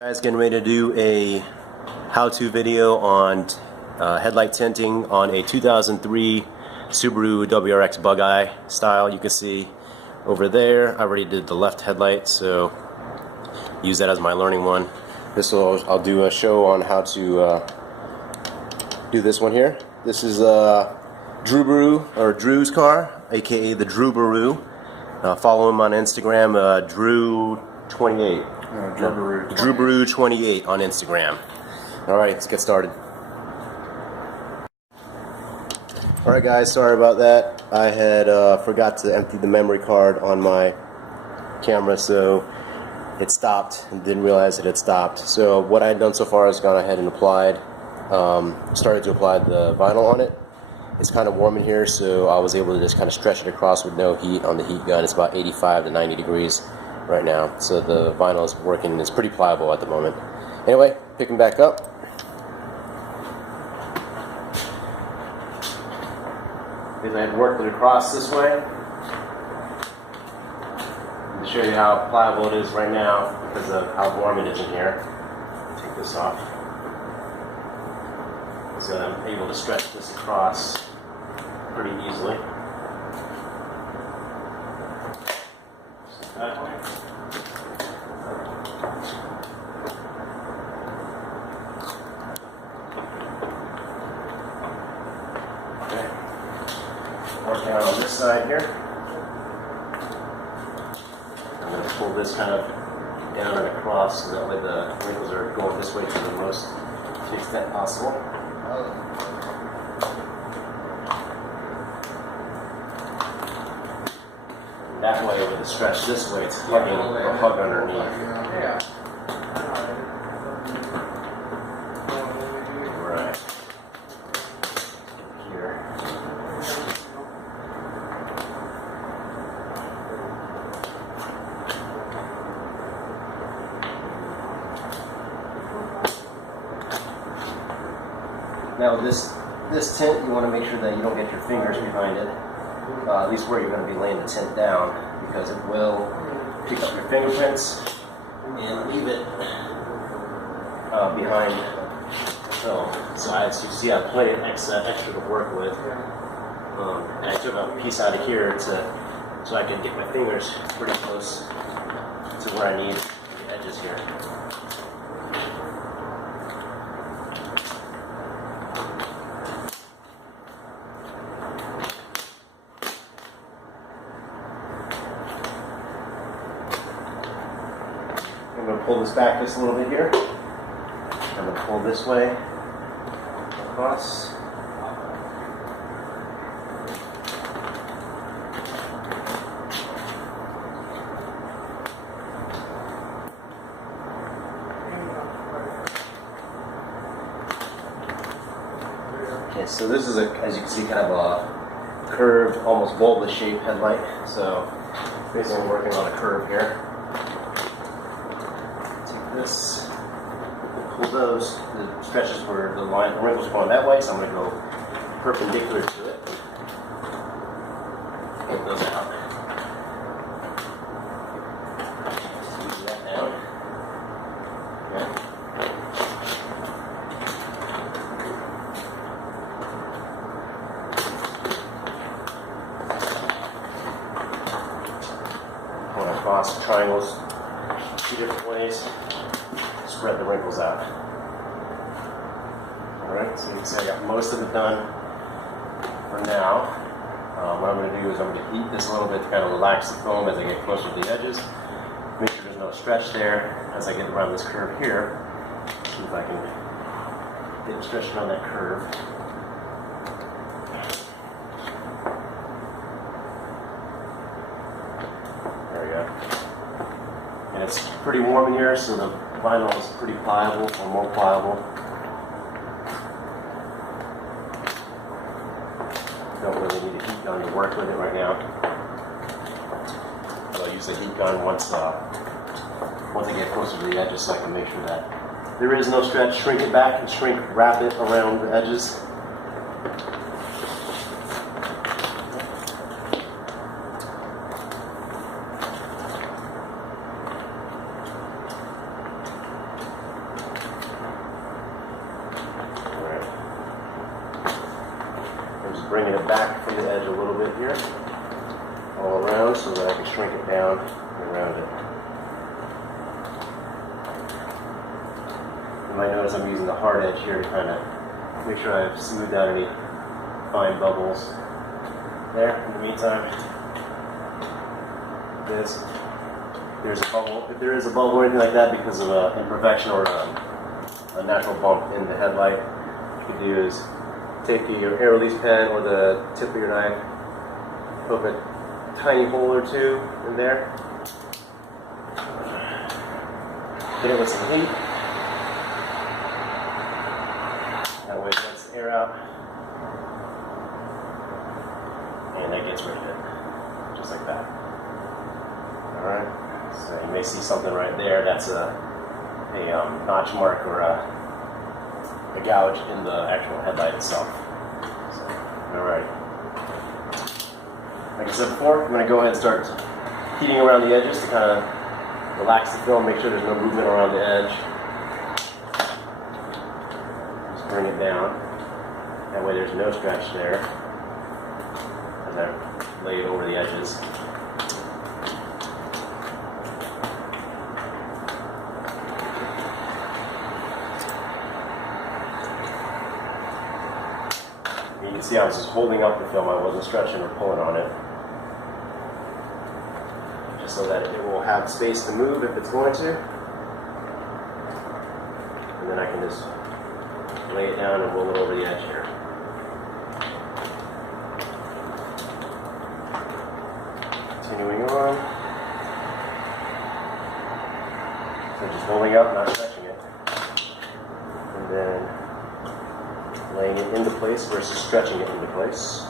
Guys, getting ready to do a how-to video on headlight tinting on a 2003 Subaru WRX Bugeye style. You can see over there I already did the left headlight, so use that as my learning one. I'll do a show on how to do this one here. This is Drew's car, aka the Subaru. Follow him on Instagram, Drew28. Subaru28 on Instagram. Alright, let's get started. Alright guys, sorry about that. I had forgot to empty the memory card on my camera, so it stopped and didn't realize it had stopped. So what I had done so far is gone ahead and started to apply the vinyl on it. It's kind of warm in here, so I was able to just kind of stretch it across with no heat on the heat gun. It's about 85 to 90 degrees right now, so the vinyl is working and it's pretty pliable at the moment. Anyway, picking back up. Because I had worked it across this way to show you how pliable it is right now because of how warm it is in here. Take this off. So I'm able to stretch this across pretty easily. That way. Okay. Work down on this side here. I'm going to pull this kind of down and across so that way the wrinkles are going this way to the extent possible. That way, with the stretch this way, it's hugging or hug underneath. Right. Here. Now this tint, you want to make sure that you don't get your fingers behind it. At least where you're going to be laying the tint down, because it will pick up your fingerprints and leave it behind the film. So as you see, I have plenty of extra to work with, and I took a piece out of here so I can get my fingers pretty close to where I need the edges here. I'm going to pull this back just a little bit here. I'm going to pull this way across. Okay, so this is as you can see, kind of a curved, almost bulbous shaped headlight. So basically I'm working on a curve here. This, pull those, the stretches where the wrinkles are going that way, so I'm going to go perpendicular to it. Get those out. Squeeze that down. Okay. Going across triangles 2 different ways. Spread the wrinkles out. Alright, so you can see I got most of it done for now. What I'm going to do is I'm going to heat this a little bit to kind of relax the film as I get closer to the edges. Make sure there's no stretch there as I get around this curve here. See if I can get it stretched around that curve. There we go. And it's pretty warm in here, so the vinyl is pretty pliable, or more pliable. Don't really need a heat gun to work with it right now. I'll use the heat gun once I get closer to the edges, so I can make sure that there is no stretch. Shrink it back and wrap it around the edges. bringing it back from the edge a little bit here, all around, so that I can shrink it down and around it. You might notice I'm using the hard edge here to kind of make sure I've smoothed out any fine bubbles there. In the meantime, if there's a bubble or anything like that because of an imperfection or a natural bump in the headlight, what you can do is take your air release pen or the tip of your knife, poke a tiny hole or two in there, hit it with some heat. That way it lets the air out, and that gets rid of it, just like that. Alright, so you may see something right there. That's a notch mark or a gouge in the actual headlight itself. So, alright. Like I said before, I'm going to go ahead and start heating around the edges to kind of relax the film, make sure there's no movement around the edge. Just bring it down. That way there's no stretch there as I lay it over the edges. You can see I was just holding up the film, I wasn't stretching or pulling on it. Just so that it will have space to move if it's going to. And then I can just lay it down and roll it over the edge here. Continuing on. So just holding up, not stretching it. And then laying it into place versus stretching it into place.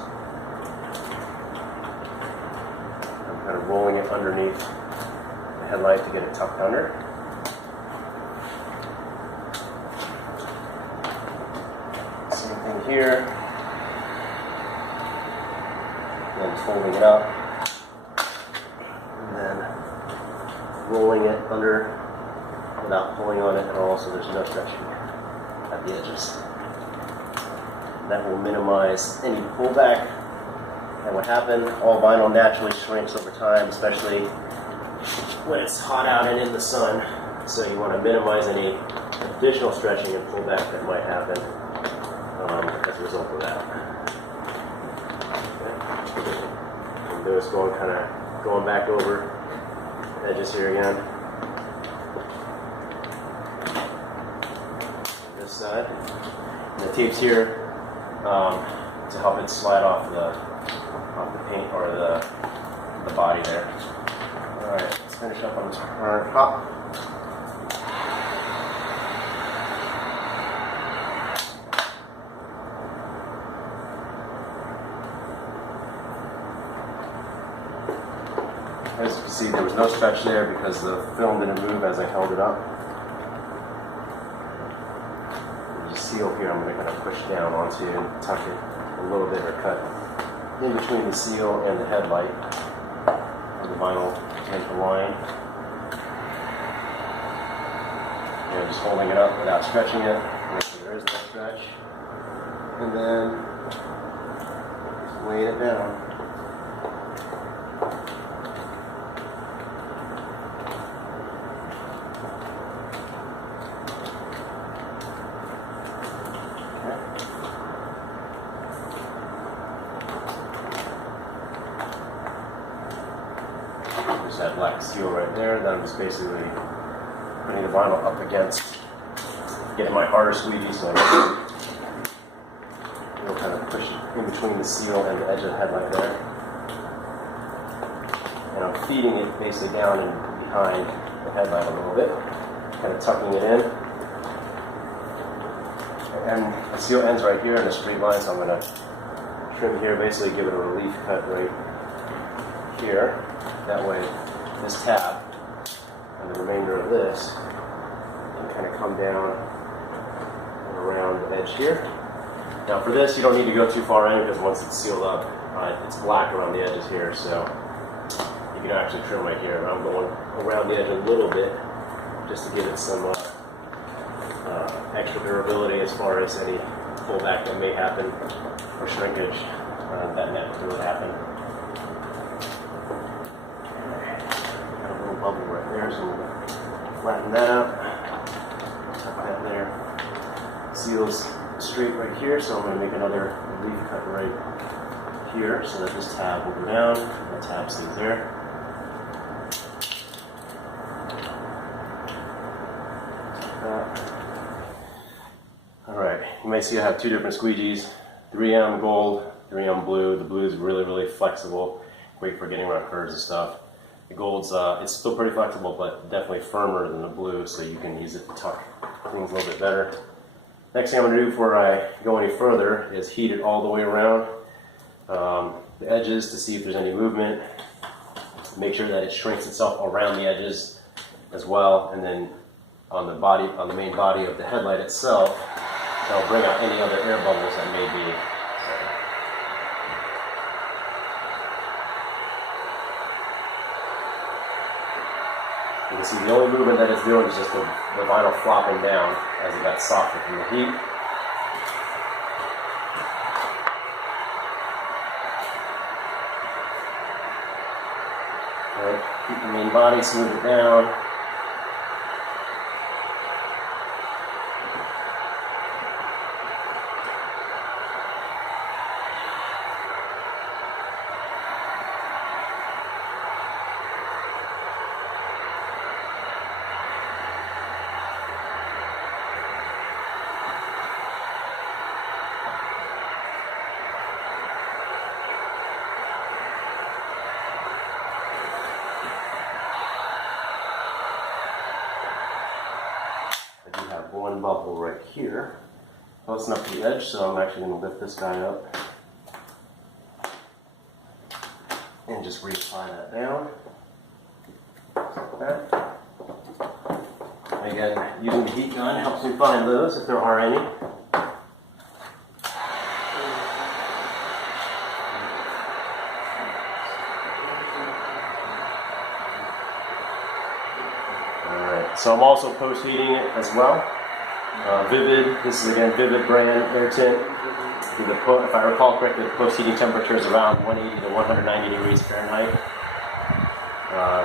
I'm kind of rolling it underneath the headlight to get it tucked under. Same thing here. Then just holding it up. And then rolling it under without pulling on it at all, so there's no stretching at the edges. That will minimize any pullback that would happen. All vinyl naturally shrinks over time, especially when it's hot out and in the sun. So you want to minimize any additional stretching and pullback that might happen as a result of that. Okay. And notice going back over the edges here again. This side. And the tape's here to help it slide off the paint or the body there. Alright, let's finish up on this front top. As you can see, there was no stretch there because the film didn't move as I held it up. Seal here, I'm going to kind of push down onto and tuck it a little bit or cut in between the seal and the headlight of the vinyl tint line. And just holding it up without stretching it, make sure there is no stretch. And then just laying it down. That black seal right there, then I'm just basically putting the vinyl up against, getting my harder squeegee so I can kind of push it in between the seal and the edge of the headlight there. And I'm feeding it basically down and behind the headlight a little bit, kind of tucking it in. And the seal ends right here in a straight line, so I'm going to trim here, basically give it a relief cut right here. That way, this tab and the remainder of this can kind of come down and around the edge here. Now for this, you don't need to go too far in because once it's sealed up, it's black around the edges here, so you can actually trim right here. I'm going around the edge a little bit just to give it some extra durability as far as any pullback that may happen or shrinkage. that never would happen. Got a little bubble right there, so we'll flatten that out. Tuck that there. Seals straight right here, so I'm going to make another leaf cut right here so that this tab will go down. That tab stays there. Alright, you may see I have two different squeegees, 3M gold, 3M blue. The blue is really, really flexible, great for getting around curves and stuff. The gold's, it's still pretty flexible, but definitely firmer than the blue, so you can use it to tuck things a little bit better. Next thing I'm going to do before I go any further is heat it all the way around the edges to see if there's any movement. Make sure that it shrinks itself around the edges as well, and then on the body, on the main body of the headlight itself, that'll bring out any other air bubbles that may be. You can see the only movement that it's doing is just the vinyl flopping down as it got softer from the heat. Right, keep the main body, smooth it down. One bubble right here, close enough to the edge, so I'm actually going to lift this guy up and just reapply that down. Like that. Again, using the heat gun helps me find those if there are any. Alright, so I'm also post-heating it as well. VVivid, this is again VVivid brand AirTint. If I recall correctly, the post-heating temperature is around 180 to 190 degrees Fahrenheit.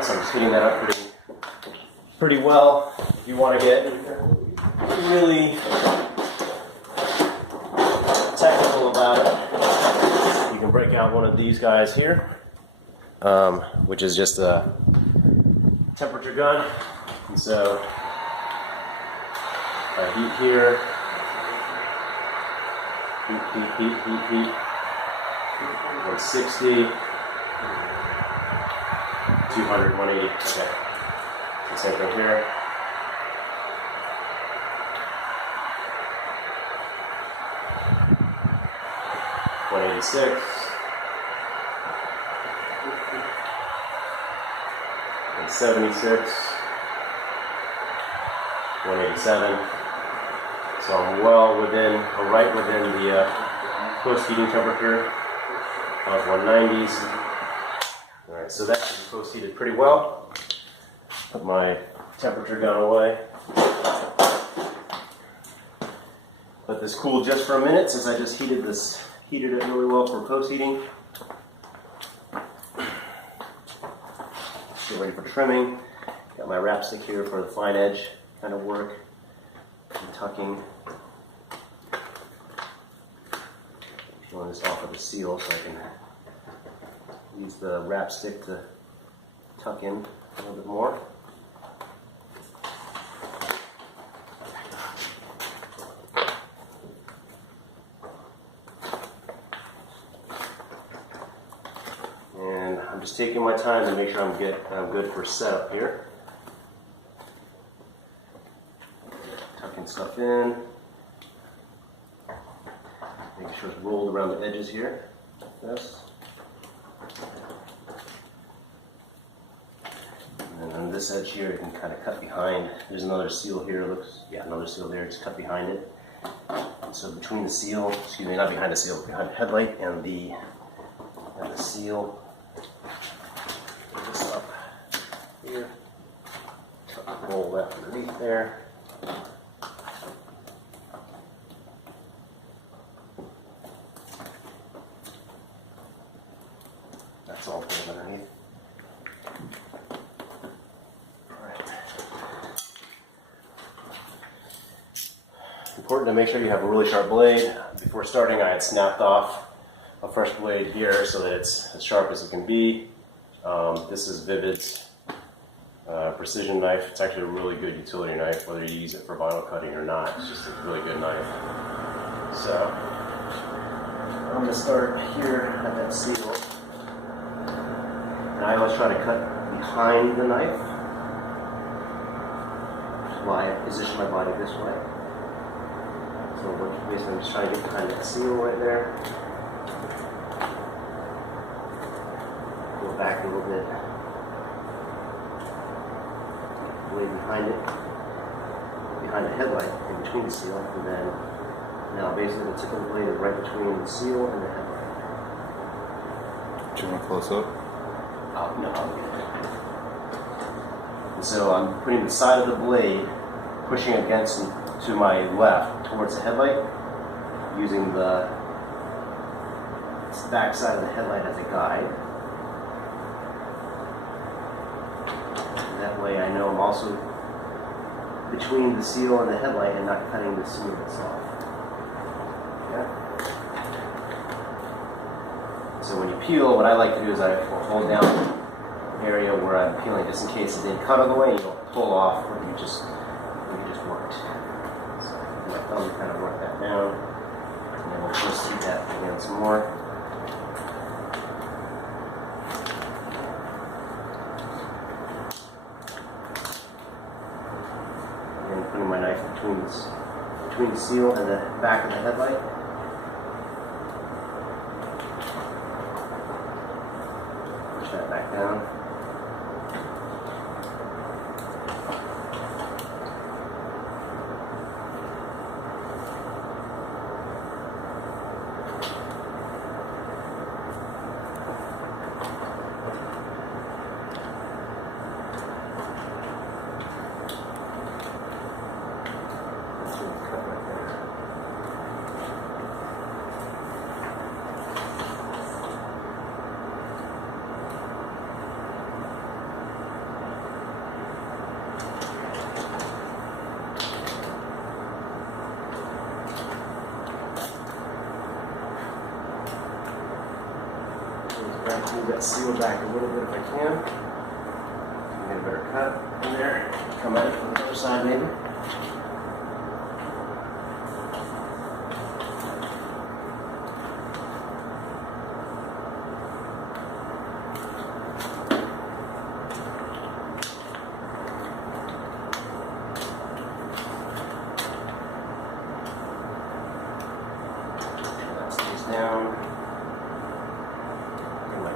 So I'm just heating that up pretty well. If you want to get really technical about it, you can break out one of these guys here, which is just a temperature gun. And so heat here, heat, 160, 200, 180, okay. The same thing here. $186, $176, $187. So I'm well within, or right within the post-heating temperature of 190s. Alright, so that should be post-heated pretty well. Put my temperature gun away. Let this cool just for a minute since I just heated it really well for post-heating. Get ready for trimming. Got my wrap stick here for the fine edge kind of work and tucking. Pulling this off of the seal so I can use the wrap stick to tuck in a little bit more. And I'm just taking my time to make sure I'm good for setup here. Tucking stuff in. Making sure it's rolled around the edges here, like this. And on this edge here, you can kind of cut behind. There's another seal here, another seal there, just cut behind it. And so between the seal, excuse me, not behind the seal, behind the headlight and the seal, put this up here, roll that underneath there. important to make sure you have a really sharp blade. Before starting, I had snapped off a fresh blade here so that it's as sharp as it can be. This is Vvivid's precision knife. It's actually a really good utility knife, whether you use it for vinyl cutting or not. It's just a really good knife. So I'm going to start here at that seal. And I always try to cut behind the knife, which is why I position my body this way. So basically I'm just trying to get behind that seal right there. Go back a little bit. Blade behind it, behind the headlight, in between the seal, and then now basically the tip of the blade is right between the seal and the headlight. Do you want to close up? No, I'll get it. And so I'm putting the side of the blade pushing against to my left towards the headlight, using the back side of the headlight as a guide. That way I know I'm also between the seal and the headlight and not cutting the seal itself. Yeah. So when you peel, what I like to do is I will hold down the area where I'm peeling just in case it didn't cut all the way and you don't pull off what you just worked. So my thumb to kind of work that down. And then we'll proceed that again some more. Putting my knife between the seal and the back of the headlight. Push that back down. Move that seal back a little bit if I can. Get a better cut in there. Come at it from the other side maybe. That stays down.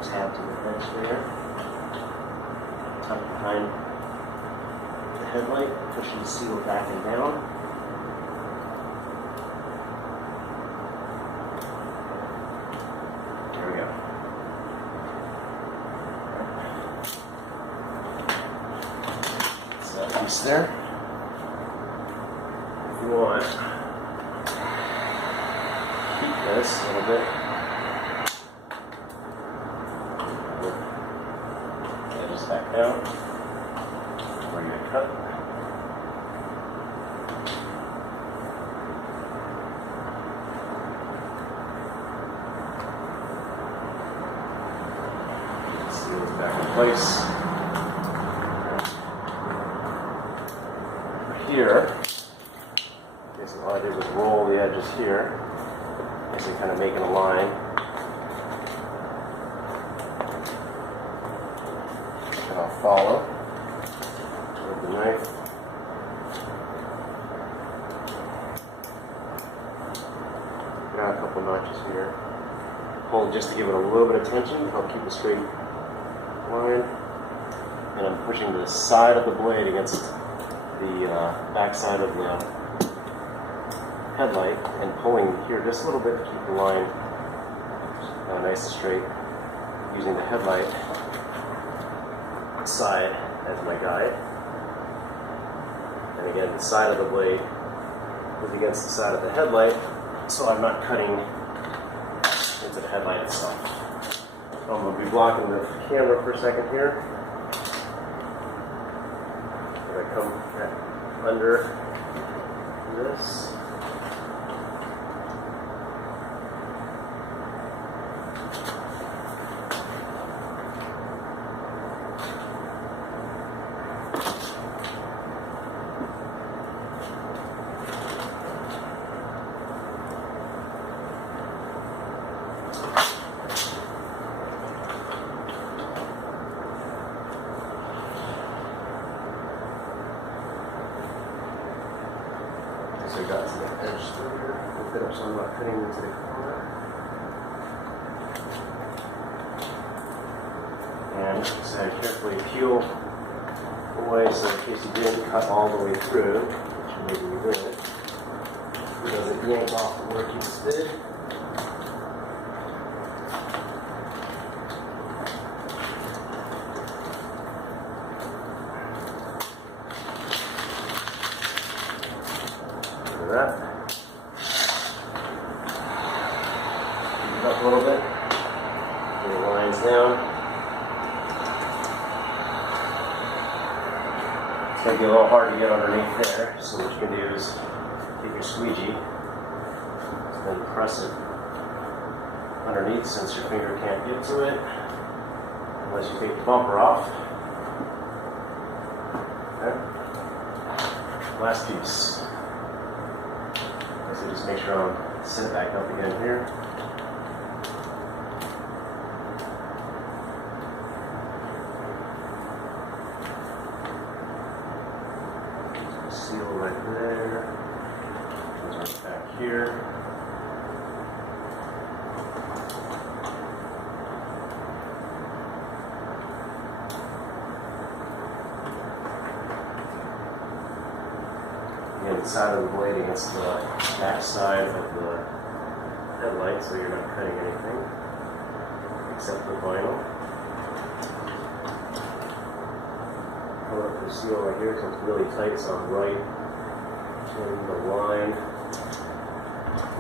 Tab to the edge there, tuck behind the headlight, pushing the seal back and down. There we go. So that piece there. If you want, keep this a little bit. Back down, where you cut. Seal is back in place. Here, basically all I did was roll the edges here, basically kind of making a line. And I'll follow with the knife. Put out a couple notches here. Hold just to give it a little bit of tension to help keep a straight line. And I'm pushing the side of the blade against the back side of the headlight and pulling here just a little bit to keep the line nice and straight, using the headlight side as my guide. And again, the side of the blade is against the side of the headlight, so I'm not cutting into the headlight itself. I'm going to be blocking the camera for a second here. I'm going to come under this. got some edge later. Lift it up so I'm not cutting into the corner. And just carefully peel away so in case you didn't cut all the way through, which maybe you did, it doesn't yank off the work you just did. That. Move it up a little bit. Bring the lines down. It's going to be a little hard to get underneath there, so what you can do is take your squeegee and then press it underneath since your finger can't get to it unless you take the bumper off. Okay. Last piece. So just make sure I'm set back up again here. Seal right there. Goes right back here. The side of the blade against the back side of the headlight, so you're not cutting anything except the vinyl. Pull up the seal right here, so it's really tight, so I'm right in the line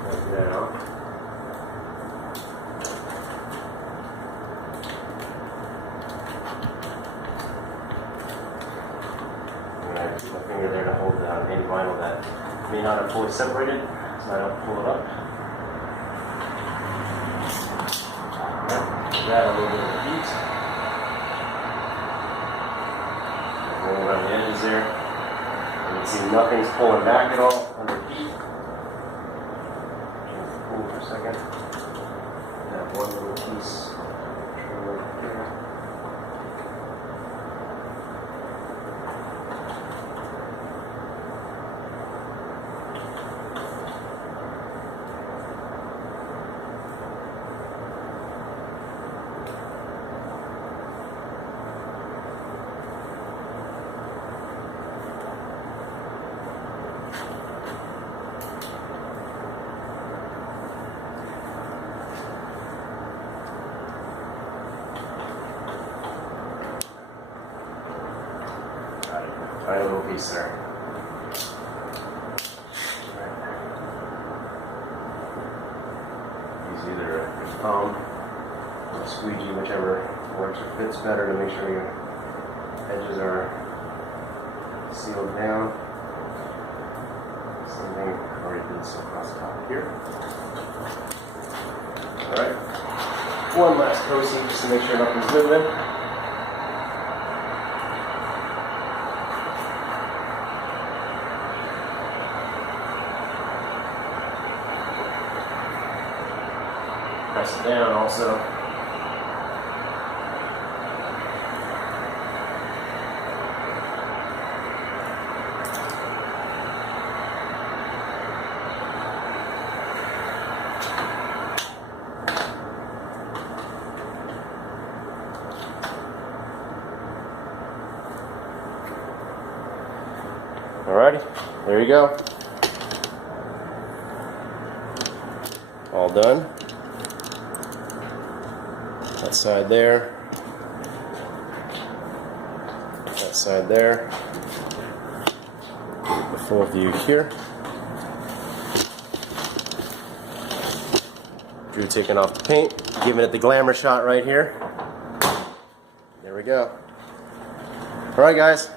right now. Keep my finger there to hold down any vinyl that may not have fully separated, so I don't pull it up. Grab a little bit of the heat. Roll around the edges there. You can see nothing's pulling back at all under heat. Change the cool for a second. Have one little piece. Trim right there. Tiny little piece there. Use either a thumb or a squeegee, whichever works or fits better to make sure your edges are sealed down. Same thing, already did this across the top here. Alright. One last coating just to make sure nothing's moving. Press it down also. Alrighty, there you go. All done. That side there. That side there. The full view here. Drew taking off the paint, giving it the glamour shot right here. There we go. Alright guys,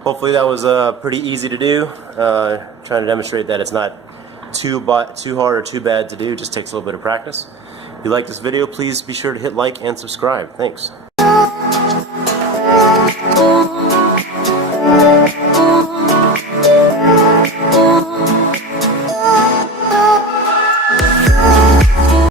hopefully that was pretty easy to do. Trying to demonstrate that it's not too hard or too bad to do, just takes a little bit of practice. If you like this video, please be sure to hit like and subscribe. Thanks.